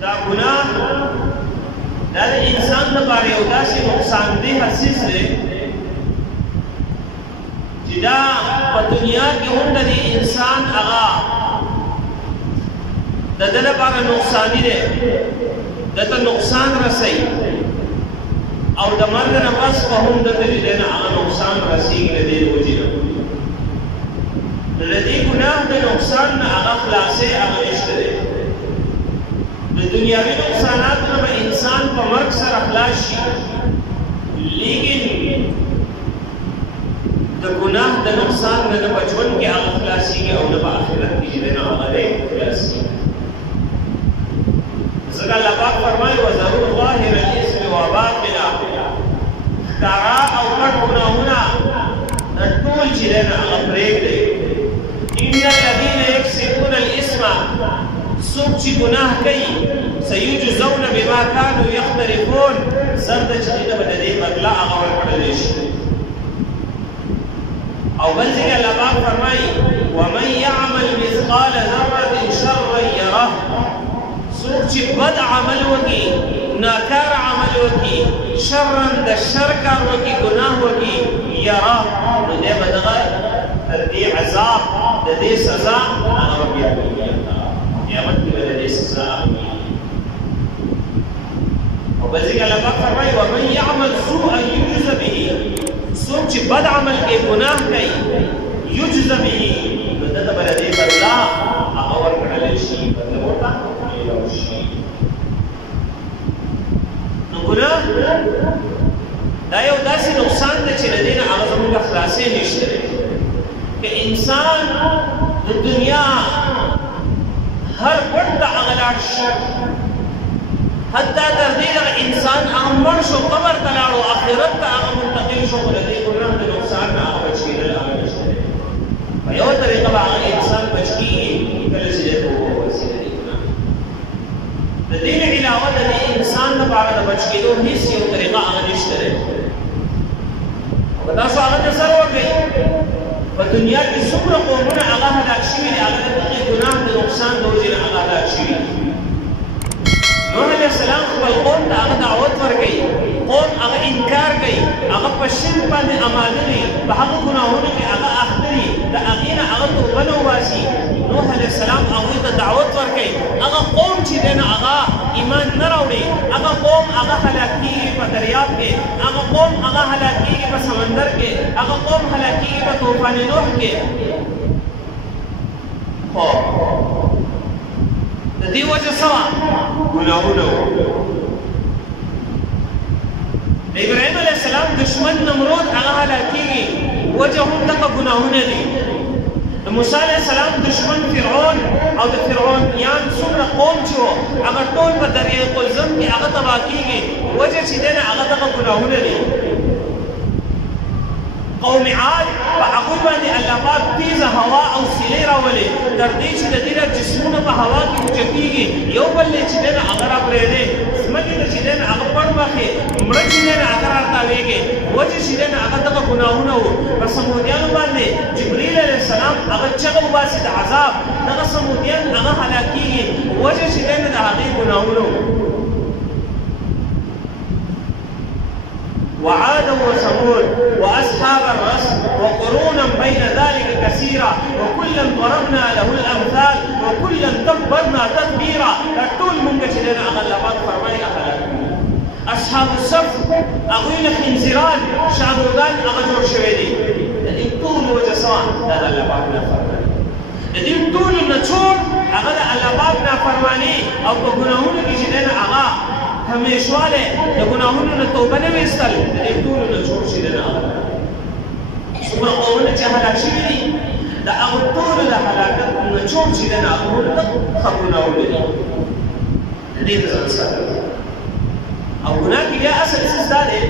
دا ګناه دا د انسان لپاره یو داسې نقصان دی حسیس دی چې دا په دنیا کې هم د انسان هغه د ده لپاره نقصاني دی دته نقصان رسوي او د مرګ نه پس به هم دته د دې نه هغه نقصان رسېږي د دې وجې نه د دې ګناه د نقصان نه هغه خلاصې هغه نشته دی د دنیاوي نقصانات نه به انسان په مرګ سره خلاص شي لیکن د ګناه د نقصان نه په ژوند کې هغه خلاصېږي او نه په آخرت کې چې نه هغه دی خلاصېږي ځکه الله پاک فرمایي وذروا ظاهر الاسم وباطنه ښکارا او پټ ګناهونه د ټول چې دی نه هغه پرېږدئ ان الذين يكسبون الاسم څوک چې ګناه کوي سيجزون بما كانوا يقترفون زرد چې دې به د دې بدله هغه ورکړلی شي او بل ځای الله پاک فرمایي ومن يعمل مثقال ذره شرا يره څوک چې بد عمل وکړي ناکار عمل وکړي شرا د شر کار وکړي ګناه وکړي یره نو دی به دغه د دې عذاب د دې سزا هغه به بیا قیامت کې به د دې سزا اخلي او بل ځای الله پاک فرمایي ومن يعمل سوءا يجز به څوک چې بد عمل کوي ګناه کوي يجز به نو دته به د دې بدله هغه ورکړلی شي بدله ورته نو ګناه دا یو داسې نقصان دی چې د دې نه هغه زموږ خلاصې نشته دی که انسان د دنیا هر ګوټ ته هغه لاړ شي حتی تر دې دغه انسان هغه مړ شو قبر ته لاړو آخرت ته هغه منتقل شو خو د دې ګناه د نقصان نه هغه بچ کېدل هغه نشته دی په یو طریقه به هغه انسان بچ کېږي کله چې دی توبه وباسي د دې نه علاوه د انسان لپاره د بچ کېدو هېڅ یو طریقه هغه نشته دی که تاسو هغه نظر وکړئ په دنیا کې څومره قومونه هغه هلاک شوي دي هغه د دغې ګناه د نقصان د وجې نه هغه هلاک شوي دي نوح علیه السلام خپل قوم ته هغه دعوت ورکوي قوم هغه انکار کوي هغه په شرک باندې اماده دي په هغه ګناهونو کې هغه اخته دي د هغې نه هغه توبه نه وباسي نوح علیه السلام هغوی ته دعوت ورکوي هغه قوم چې دی نه هغه ایمان نه راوړي هغه قوم هغه هلاک کېږي په دریاب کې هغه قوم هغه هلاک کېږي په سمندر کې هغه قوم هلاک کېږي په طوفان نوح کې خو د دې وجه څه وه ګناهونه وو د ابراهیم علیه السلام دشمن نمرود هغه هلاکېږي وجه هم دغه ګناهونه دي د موسی علیه السلام دشمن فرعون او د فرعونیان څومره قوم چې وو هغه ټول په دریای قلزم کې هغه تباه کېږي وجه چې دی نه هغه دغه ګناهونه دي قوم عاد په هغوی باندې الله پاک تیزه هوا او سیلۍ راولي تر دې چې د دې نه جسمونه په هوا کې اوچتېږي یو بل دی چې دی نه هغه راپرېږدي ځمکې ته چې دی نه هغه پړ وخې مړه چې دی نه هغه راتاوېږي وجه چې دی نه هغه دغه ګناهونه وو په سمودیانو باندې جبریل علیه السلام هغه چغه وباسي د عذاب دغه سمودیان هغه هلاکېږي وجه چې دی نه د هغې ګناهونه وو وعادا وثمود واصحاب الرس وقرونا بين ذلك كثيرا وكلا ضربنا له الامثال وكلا تبرنا تدبيرا ټول مونږ چې دغه الله پاک فرمایي اصحاب الصف هغوی له خنزیران شاګردان هغه جوړ شوي دي د دې ټول وجه څه د الله پاک نافرماني د دې ټولو نه څوک هغه د الله پاک نافرماني او په ګناهونو کې چې دی هغه همیشواله د ګناهونو نه توبه نه ویستل د دې ټولو نه جوړ شي دی هغه څومره قومونه چې هلاک شوي دي د هغو ټولو د هلاکت نه جوړ شي دی هغه ښه ګناهونه دي د دې نه ځان ساتل او ګناه کې بیا اصل اساس دا دی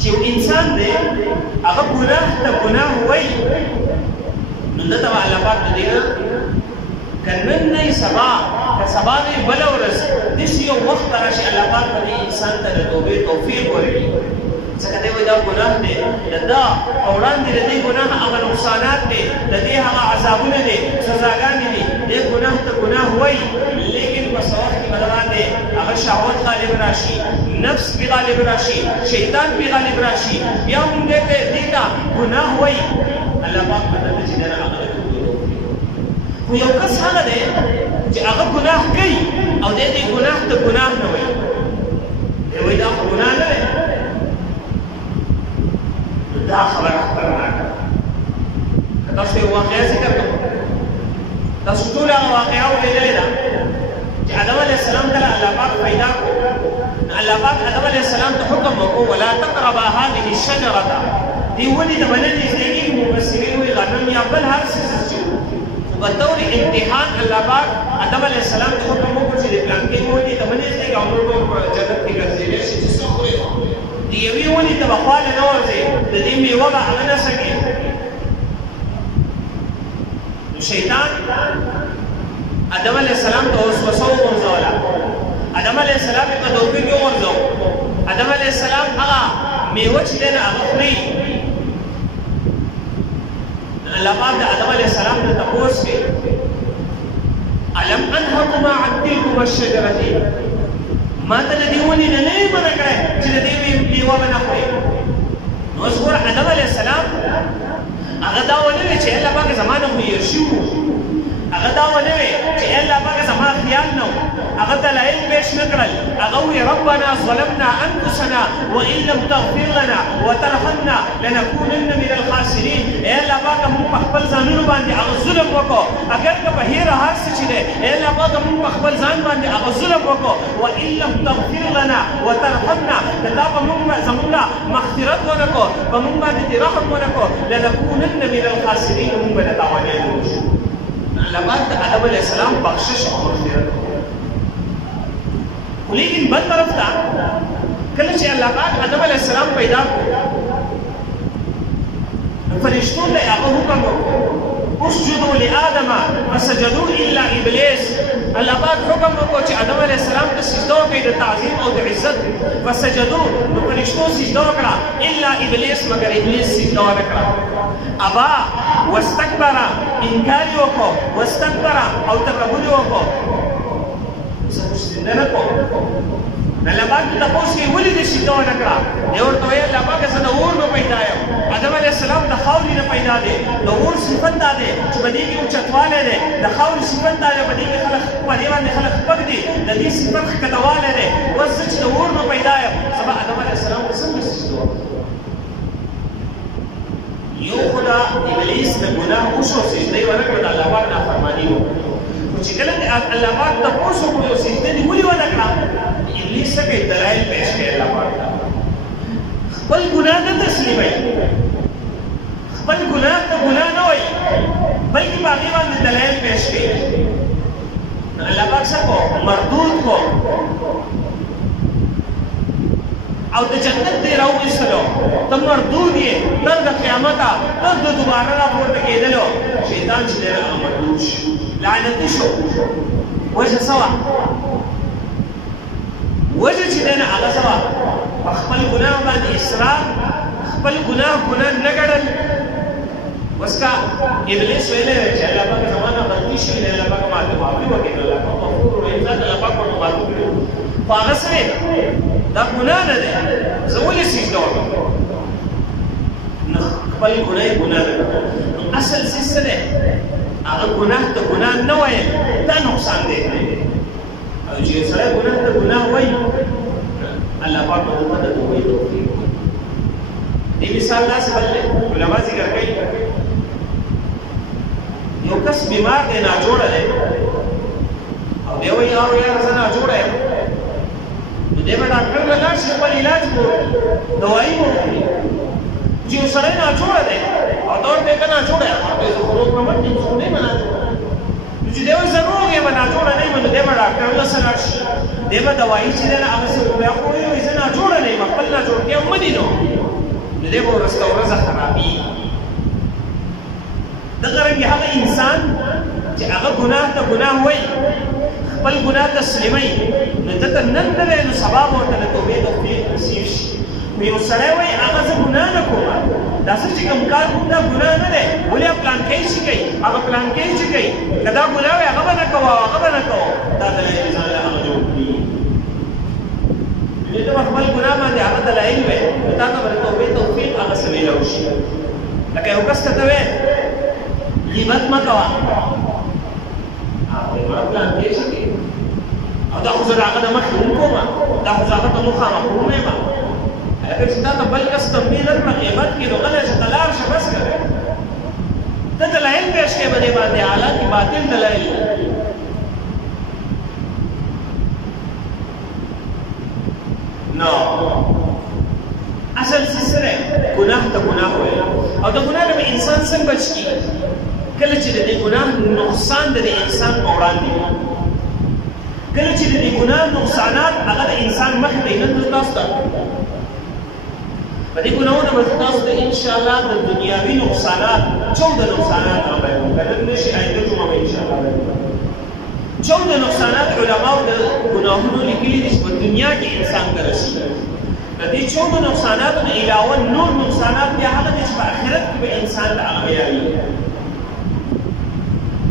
چې یو انسان دی هغه ګناه ته ګناه وایي نو دته به الله پاک د دې نه که نن نه یې سبا که سبا نه یې بله ورځ داسې یو وخت ته راشي الله پاک به دې انسان ته د توبې توفیق ورکړي ځکه دی وایي دا ګناه دی د ده په وړاندې د دې ګناه هغه نقصانات دی د دې هغه عذابونه دي سزاګانې دي دې ګناه ته ګناه وایي لیکن پس وخت کې باندې هغه شهوت غالب راشي، نفس به غالب راشي، شیطان به غالب راشي، بیا موږ دې ته ګناه وایي. الله پاک باندې چې دا هغه خو یو کس هغه دی چې هغه ګناه کوي او دې ګناه ته ګناه نه وایي، دی وایي دا خو ګناه نه دی. دا خبره خطرناکه ده. که تاسو یو واقعه ذکر کړم، تاسو ټول هغه واقعه ولیدلې ده چې آدم علیه السلام کله الله پاک پیدا کړو، نو الله پاک آدم علیه السلام ته حکم وکړو ولا تقربا هذه الشجرة، دې ونې ته به نه نږدې کېږئ. مفسرین وایي غنم یا بل هر څه چې بطور امتحان الله پاک آدم علیه السلام ته حکم وکړو چې د پلانکې ونې ته مه نږدې کېږئ او نور به جنت کې ګرځېدلی شي چې څه خورئ. د یوې ونې ته به خواله نه ورځئ، د دې میوه به هغه نه څکئ. نو شیطان آدم علیه السلام ته وسوسه وغورځوله، آدم علیه السلام یې په دوکه کې وغورځو. آدم علیه السلام هغه میوه چې دی نو هغه خوري. الله پاک د آدم علیه السلام ته تپوس کوي الم انهکما عن تلکما الشجرة، ما ته د دې ونې نه یې منع کړی چې د دې میوه به نه خورې. نو اوس ګوره آدم علیه السلام هغه دا ونه وی چې الله پاک زما نه هېر شوي، هغه دا ونه وی چې الله پاک زما خیال نه و، هغه دلایل پیش نه کړل. هغه وی ربنا ظلمنا انفسنا وان لم تغفر لنا وترحمنا لنكونن من الخاسرین. ای الله پاک موږ په خپل ځانونو باندې هغه ظلم وکړو، اگر که په هېره هر څه چې دی ای الله پاک موږ په خپل ځان باندې هغه ظلم وکړو. وان لم تغفر لنا وترحمنا، که تا به موږ زموږ مغفرت ونه کړو، په موږ باندې دې رحم ونه کړو، لنكونن من الخاسرین، موږ به د تاوانیانو شو. الله پاک د آدم علیه السلام بخشش او مغفرت وکړو. لیکن بل طرف ته کله چې الله پاک آدم علیه السلام پیدا کړو، فرشتو ته هغه حکم وکړو اسجدوا لآدم فسجدوا الا ابلیس. الله پاک حکم وکړو چې آدم علیه السلام ته سجده وکړي د تعظیم او د عزت. فسجدوا، نو فرشتو سجده وکړه، الا ابلیس، مگر ابلیس سجده ونه کړه. ابا واستكبر، انکار یې وکړو، واستكبر او تکبر یې وکړو، سجده نه کړو. الله پاک ته تپوس کوي ولې دې سجده ونه کړه؟ دی ورته وایي الله پاکه زه د اور نه پیدا یم. آدم علیه السلام د خاورې نه پیدا دی. د اور صفت دا دی چې په دې کې اوچتوالی دی، د خاورې صفت دا دی په دې کې خلک په دې باندې خلک خپک دي، د دې صفت ښکتوالی دی. اوس زه چې د اور نه پیدا یم، سبا آدم علیه السلام ته څنګه سجده وکړم؟ یو خو دا ابلیس د ګناه وشو، سجده یې ونه کړه، د الله پاک نافرماني وکړه. خو چې کله الله پاک تپوس وکړو سجده دې ولې ونه کړه، ابلیس څه کوي؟ دلایل پیش کوي الله پاک ته. خپل ګناه نه تسلیموي، خپل ګناه ته ګناه نه وایي، بلکې په هغې باندې دلایل پیش کوي. الله پاک څه کو؟ مردود کو او د جنت دی راوویستلو. ته مردود یې تر د قیامته، تر د دوباره راپورته کېدلو. شیطان چې دی هغه مردود شو، لعنتي شو. وجه څه وه؟ وجه چې دی نه هغه څه وه؟ په خپل ګناه باندې اصرار، خپل ګناه نه ګڼل. اوس که ابلیس ویلی دی چې الله پاک زما نه غلطي شوې دی، الله پاک ماته معافي وکړي، نو الله پاک غفور رحیم ذات، الله پاک ورته معافي کړي. خو هغه څه دی؟ دا ګناه نه دی، زه ولې سجده وکړم؟ نو خپل ګناه یې ګناه نه کړه. نو اصل څیز څه دی؟ هغه ګناه ته ګناه نه ویل، دا نقصان دی. او چې یو سړی ګناه ته ګناه وایي، الله پاک به هغه ته توبې توفیق ورکړي. دې مثال داسې بل دی، علما ذکر کوي یو کس بیمار دی، ناجوړه دی، او دی وایي یاره زه ناجوړه یم. نو دی به ډاکټر ته لاړ شي، خپل علاج به وکړي، دوایي به وکړي. چې یو سړی ناجوړه دی او ته ورته یې که ناجوړه یم، زه خو روغ نه مړ کېږم، خو نه یم ناجوړه. نو چې دی وایي زه روغ یم، ناجوړه نه یم، نو دی به ډاکټر ته لاړ شي، دی به دوایي چې دی نه هغسې وکړي. خو وایي زه ناجوړه نه یم، خپل ناجوړتیا مه دي، نو دی به ورځ که ورځه خرابېږي. دغه رنګې هغه انسان چې هغه ګناه ته ګناه وایي، خپل ګناه تسلیموي، نو ده ته نن نه دی، نو سبا به ورته د توبې توفیق نصیب شي. نو یو سړی وایي هغه زه ګناه نه کوم، دا څه چې کوم کار کوم دا ګناه نه دی، ولې پلانکی چې کوي هغه پلانکی چې کوي، که دا ګناه وي هغه به نه کوه، هغه به نه کوه. دا دلایل ځان خپل ګناه باندې هغه دلایل وي تا ته به توبې توفیق هغه څه ویلی وشي لکه یو کس ته ته وی غیبت مه کوه هغه ما پلان کې شي او دا خو زه د هغه د مخکې وکوم دا خو زه هغه ته مخامخ ووایم هغه چې تا ته بل کس تنبیه درکړه غیبت کې نو غلی چې ته لاړ شه بس کوې ته دلایل پیش کوې په دې باندې حالانکې باطل دلایل نو اصل څه سره ګناه ته ګناه وایي او د ګناه نه به انسان څنګه بچ کړي کله چې د دې ګناه نقصان د انسان په وړاندې کله چې د دې ګناه نقصانات هغه د انسان مخې ته نن تاسو ته په دې ګناهونو به تاسو ته انشاءالله د دنیاوي نقصانات 14 نقصانات را بیان کړل نشي آینده جمعه به انشاءالله 14 نقصانات علماو د ګناهونو لیکلي دي چې په دنیا کې انسان ته رسي د دې 14 نقصاناتو نه علاوه نور نقصانات بیا هغه دي چې په آخرت کې به انسان ته هغه بیانوي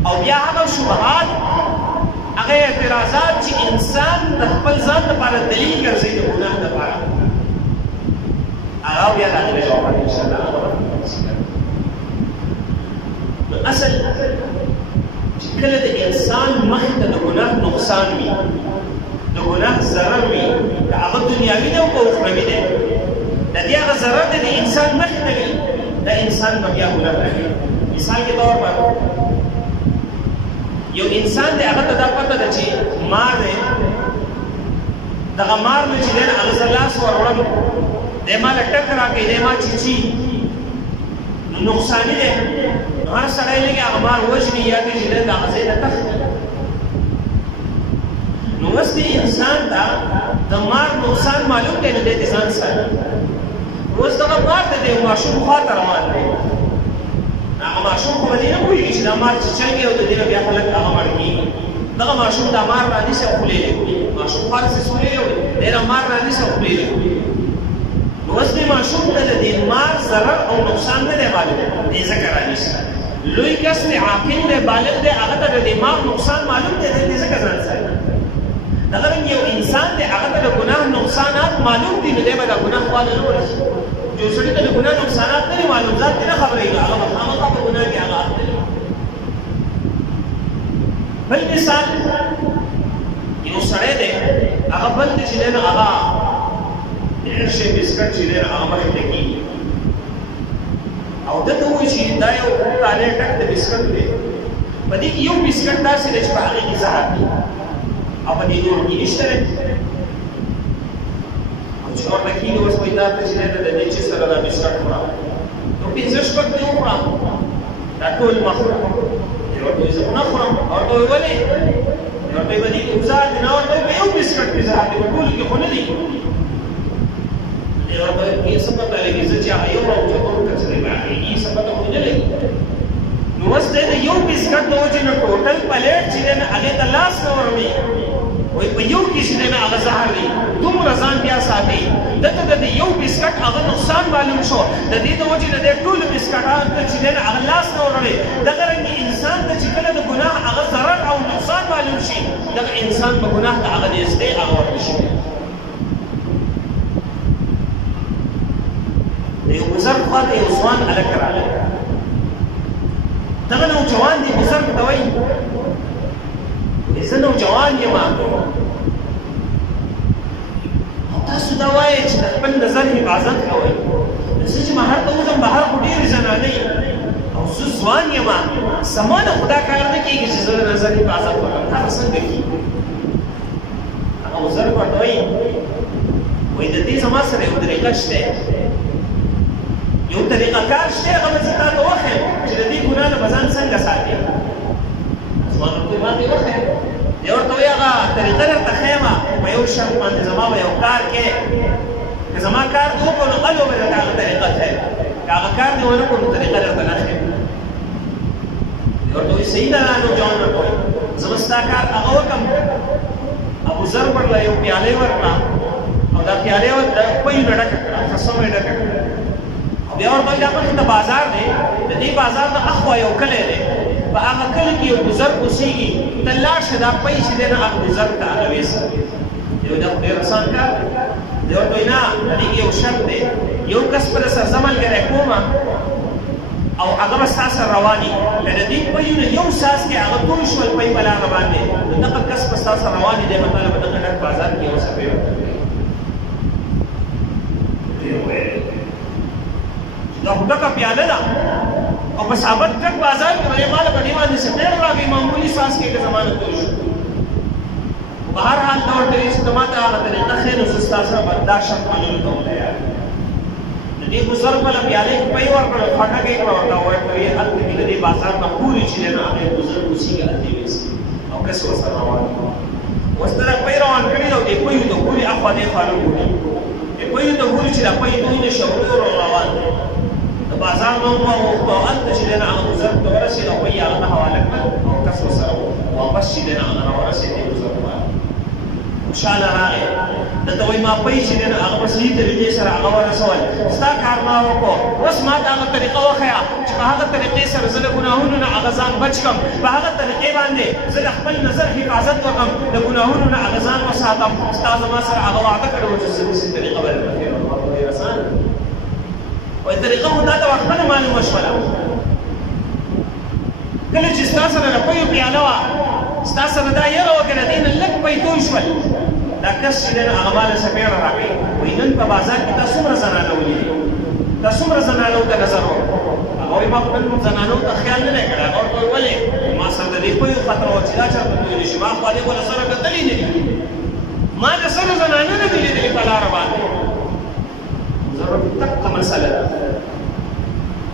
او بیا هغه شبهات هغه اعتراضات چې انسان د خپل ځان لپاره دلیل ګرځوي د ګناه لپاره هغه بیا د هغې جوابات انشاءالله نو اصل چې کله د انسان مخې ته د ګناه نقصان وي د ګناه ضرر وي د هغه دنیاوي دی او که اخروي دی د دې هغه ضرر دی د انسان مخې ته وي د انسان به بیا ګناه کوي مثال کے طور پر یو انسان دی هغه ته دا پته ده چې مار دی دغه مار نه چې دی هغه زه لاس وروړم دی ما له ټک راکوي دی ما چیچي نو نقصاني دی نو هر سړی لږې هغه مار وژني یا دی چې دی د هغه ځای نه تښتي نو اوس دې انسان ته د مار نقصان معلوم دی نو دی د ځان ساتي اوس دغه مار دی د یو ماشوم خواته روان دی هغه ماشوم خو به دې نه پوهېږي چې دا مار چیچلګي او د دې نه بیا خلک هغه مړ کېږي دغه ماشوم دا مار رانیسي او خولېلی ماشوم خالصې سولېلی وي دی دا مار رانیسي او خولېلی نو اوس دې ماشوم ته د دې مار ضرر او نقصان نه دی معلوم دی ځکه رانیسي لوی کس دی عاقل دی بالغ دی هغه ته د دماغ نقصان معلوم دی دی ځکه ځان ساتي دغه رنګ یو انسان دی هغه ته د ګناه نقصانات معلوم دي نو دی به دا ګناه خواله نه ورسي جو سړي ته د ګناه نقصانات نه دي معلوم ذات نه خبرېږي هغه به خامخا په ګناه کې هغه اخلي بل مثال یو سړی دی هغه بل دی چې دی نو هغه ډېر شی بسکټ چې دی نو هغه مخې ته کېږي او دته وایي چې دا یو تالی ټک د بسکټ دی په دې کې یو بسکټ داسې دی چې په هغې کې زهر دی او په دې نور کې نشته دی او چې ورته کېږي اوس وایي دا ته چې دی د دې چې سره دا بسکټ خوره نو 15 شپږ دې وخوره دا ټول مه خوره دی ورته وایي زه خو نه خورم ورته وایي ولې ورته وایي په دې کې زهر دی نه ورته وایي په یو بسکټ کې زهر دی په ټولو کې خو نه دی ورته وایي څه پته لګي زه چې هغه یو راوچتوم که څه دی باقېږي څه پته خو نه لګي نو اوس دی د یو بسکټ د وجې نه ټوټل پلیټ چې دی نه هغې ته لاس نه وروي وایي په یو کې چې دی نه هغه زهر دی دومره ځان بیا ساتي دته د دې یو بسکټ هغه نقصان معلوم شو د دې د وجې نه دی ټول بسکټان ته چې دی نه هغه لاس نه وروي دغه رنګې انسان ته چې کله د ګناه هغه ضرر او نقصان معلوم شي دغه انسان په ګناه ته هغه نیږدې هغه ورته شي د یو بزرګ خواته یو ځوان هلک راغی دغه نوجوان دی بزرګ ته وایي زه نوجوان یم او تاسو دا وایئ چې د خپل نظر حفاظت کوئ زه چې بهر ته وځم بهر خو ډېرې زنانې او زه ځوان یم زما نه خو دا کار نه کېږي چې زه د نظر حفاظت وکړم هغه څنګه کېږي هغه بزرګ ورته وایي وایي د دې زما سره یو طریقه شته یو طریقه کار شته هغه به زه تا ته وښیم چې د دې ګناه نه به ځان څنګه ساتې ځوان ورته وایي ما ته یې وښیم دی ورته وایي هغه طریقه درته ښیمه په یو شرط باندې زما به یو کار کې که زما کار دې وکړو نو الو به درته هغه طریقه ښیم که هغه کار دې ونه کړو نو طریقه درته نه ښیم دی ورته وایي صحیح ده نوجوان ورته وایي زه به ستا کار هغه وکړم ابوذر ورله یو پیالې ورکړه او دا پیالې د پۍ نه ډکه کړه خصمه یې ډکه کړه بیا ورته وایي دا مخې ته بازار دی د دې بازار نه اخوا یو کلی دی په هغه کلي کې یو بزرګ اوسېږي ته لاړ شه دا پۍ چې دی نه هغه بزرګ ته هغه ویسه یو دا خو ډېر اسان کار دی دیو دوینا دې یو شرط دی یو کس پر سر زمل غره کومه او هغه ساس رواني لکه دې په یو ساس کې هغه ټول شول په بلا روان دي دغه کس په ساس رواني دی مطلب دغه ډک بازار کې اوسه پیو دا هډکه پیاله ده او په ثابت ډک بازار کې ولې مال په دیوال دي سپېړ راغی معمولی ساس کې د زمانه ټول شو بهر حال دا ورته چې تماته هغه طریقه خیر او سستاسه برداشت منلو ته وایي دې بزرګ ولا پیاله کې پي ورکړ فاټه کې ورته وایي هغه دې بازار ته پوری چې نه هغه بزرګ وسیګه دې وسی او کس وسره روان وسره پي روان کړی نو دې پي ته پوری اخوا دې فارو دې پي ته پوری چې پي دوی نه شو روان د بازار نو په انت چې نه هغه بزرګ ته ورسې نو پي هغه حواله کړ او کس وسره واپس چې نه هغه ورسې دې بزرګ شان راغی دته وای ما پیسې نه هغه په صحیح طریقې سره هغه ورسول ستا کار ما وکړو اوس ما دا طریقه وخیا چې په هغه طریقې سره زه د ګناهونو نه هغه ځان بچ کړم په هغه طریقې باندې زه د خپل نظر حفاظت وکړم د ګناهونو نه هغه ځان وساتم ستا زما سره هغه وعده کړو چې زه دې طریقه به رسان وای طریقه مو دا ته خپله معلومه شوله کله چې ستا سره د پیو پیاله وه ستا سره دا یره وکړه دې نه لږ پیتون شول دا کس چې دی نو هغه ماله سپېړه راکړي وایي نن په بازار کې تا څومره زنانه ولیدې تا څومره زنانو ته نظر وکړو هغه وایي ما خپل زنانو ته خیال نه دی کړی هغه ورته وایي ولې ما سره د دې پیو خطر وه چې دا چېرته توی نه شي ما خو هغې له سره کتلي نه دي ما د سره زنانه نه دي لیدلې په لاره باندې ضرورت دقه مسله ده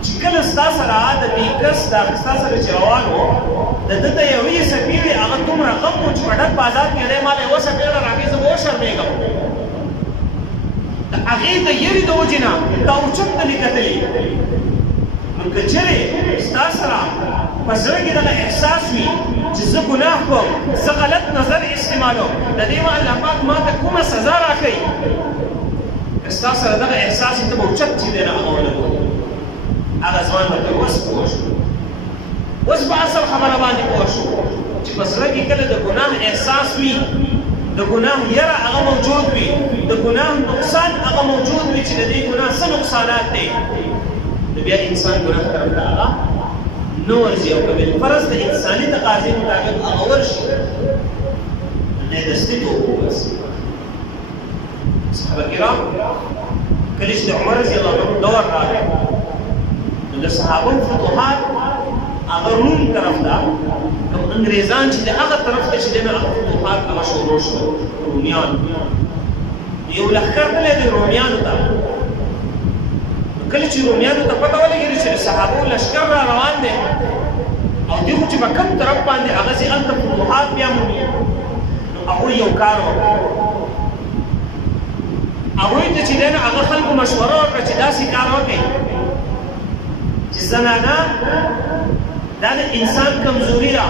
چې کله ستا سره د دې کس دا ستا سره چې روان و د ده ته یوې سپېړې هغه دومره غم و چې په ډک بازار کې دی ما له یوه سپېړه راکړې زه به وشرمېږم د هغې د یرې د وجې نه دا اوچت ته دې کتلي نو که چېرې ستا سره په زړه کې دغه احساس وي چې زه ګناه کوم زه غلط نظر استعمالوم د دې به الله پاک ما ته کومه سزا راکوي که ستا سره دغه احساس ته به اوچت چې دی نه هغه ولګوي هغه ځوان ورته اوس پوه شو اوس په اصل خبره باندې پوه شو چې په زړه کې کله د ګناه احساس وي د ګناه یره هغه موجود وي د ګناه نقصان هغه موجود وي چې د دې ګناه څه نقصانات دی نو بیا انسان ګناه طرف ته هغه نه ورځي او که بالفرض د انساني تقاضې مطابق هغه ورشي نه دستي ته وباسي صحابه کرام کله چې د عمر رضی الله عنه دور راغی نو د صحابو فتوحات هغه روم طرف ته کوم انګریزان چې د هغه طرف ته چې د هغه فتوحات هغه شروع شول رومیان یو لښکر تللی دی رومیانو ته کله چې رومیانو ته پته ولګېده چې د صحابو لښکر را روان دی او دوی خو چې په کوم طرف باندې هغسې هلته فتوحات بیا مومي نو هغوی یو کار وکړ هغوی ته چې دی نو هغه خلکو مشوره وکړه چې داسې کار وکړئ چې زنانه دا د انسان کمزوري ده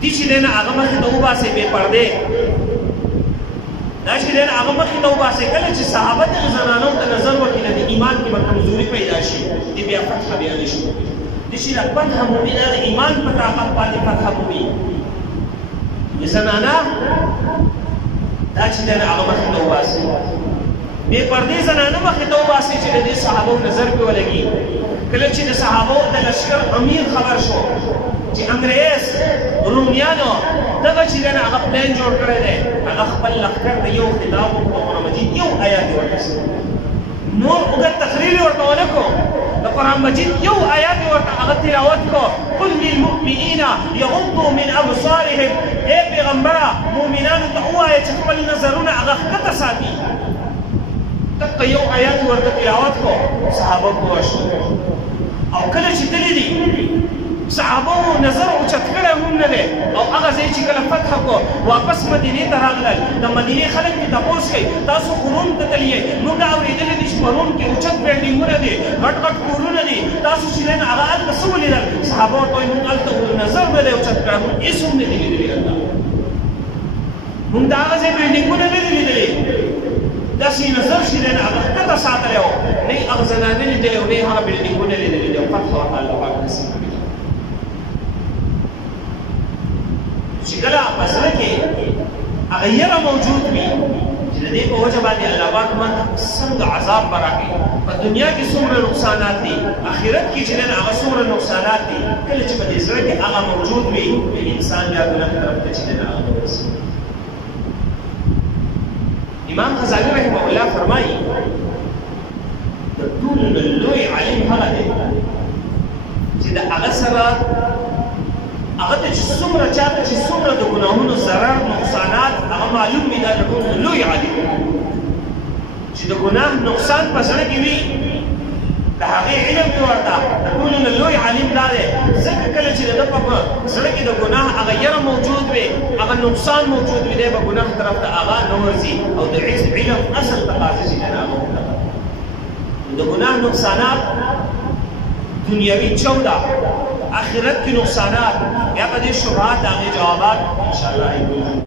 دي چې دی نه هغه مخې ته وباسئ بې پردې دا چې دی نه هغه مخې ته وباسئ کله چې صحابه دغې زنانو ته نظر وکړي نو د ایمان کې به کمزوري پیدا شي دې بیا فتحه بیا نه شي دې چې دا فتحه مومي دا د ایمان په طاقت باندې فتحه مومي زنانه دا چې دی نه هغه مخې ته وباسئ بې پردې زنانه مخې ته وباسئ چې د دې صحابو نظر پې ولګي کله چې د صحابو د لشکر امیر خبر شو چې انګریز رومیانو دغه چې دی نه هغه پلان جوړ کړی دی هغه خپل لښکر ته یو خطاب وکړو قرآن مجید یو آیات یې ورته نور اوږد تقریر یې ورته ونه کړو د قرآن مجید یو آیات یې ورته هغه تلاوت کړو قل للمؤمنین یغضوا من ابصارهم ای پیغمبره مؤمنانو ته ووایه چې خپل نظرونه هغه ښکته ساتي دقه یو آیات ورته تلاوت کړو صحابه پوه شول او کله چې تللی دي صحابو نظر اوچت کړی هم نه دی او هغه ځای چې کله فتح کړو واپس مدینې ته راغلل د مدینې خلک دې تپوس کوي تاسو خو روم ته تللی یئ موږ اورېدلی دي چې په روم کې اوچت بلډینګونه دي غټ غټ کورونه دي تاسو چې دی نو هغه هلته څه ولیدل صحابه ورته وایي موږ هلته نظر نه دی اوچت کړی موږ هېڅ هم نه دي لیدلي هلته موږ د هغه ځای بلډینګونه نه دي لیدلي داسې نظر چې دی نو هغه ښکته ساتلی و نه یې هغه زنانه لیدلې او نه یې هغه بلډینګونه لیدلي دي او فتح ورته الله پاک نصیب کړي چې کله په زړه کې هغه یره موجود وي چې د دې په وجه باندې الله پاک موږ څنګه عذاب راکړي په دنیا کې څومره نقصانات دي آخرت کې چې هغه څومره نقصانات دي کله چې په دې زړه کې هغه موجود وي انسان بیا ګناه طرف ته چې هغه ورسي امام غزالی رحمه الله فرمایي د ټولو لوی عالم هغه دی چې د هغه سره هغه ته چې څومره چاته چې څومره د ګناهونو ضرر نقصانات هغه معلوم وي دا د ټولو لوی عالم چې د ګناه نقصان په زړه کې وي د هغې علم وي ورته د ټولو نه لوی عالم دا دی ځکه کله چې د ده په زړه کې د ګناه هغه یره موجود وي هغه نقصان موجود وي دی به ګناه طرف ته هغه نه ورځي او د علم اصل تقاضا چې دی هغه د ګناه نقصانات دنیوي 14 آخرت کی نقصانات یا قدر شبہات آگے جوابات انشاءاللہ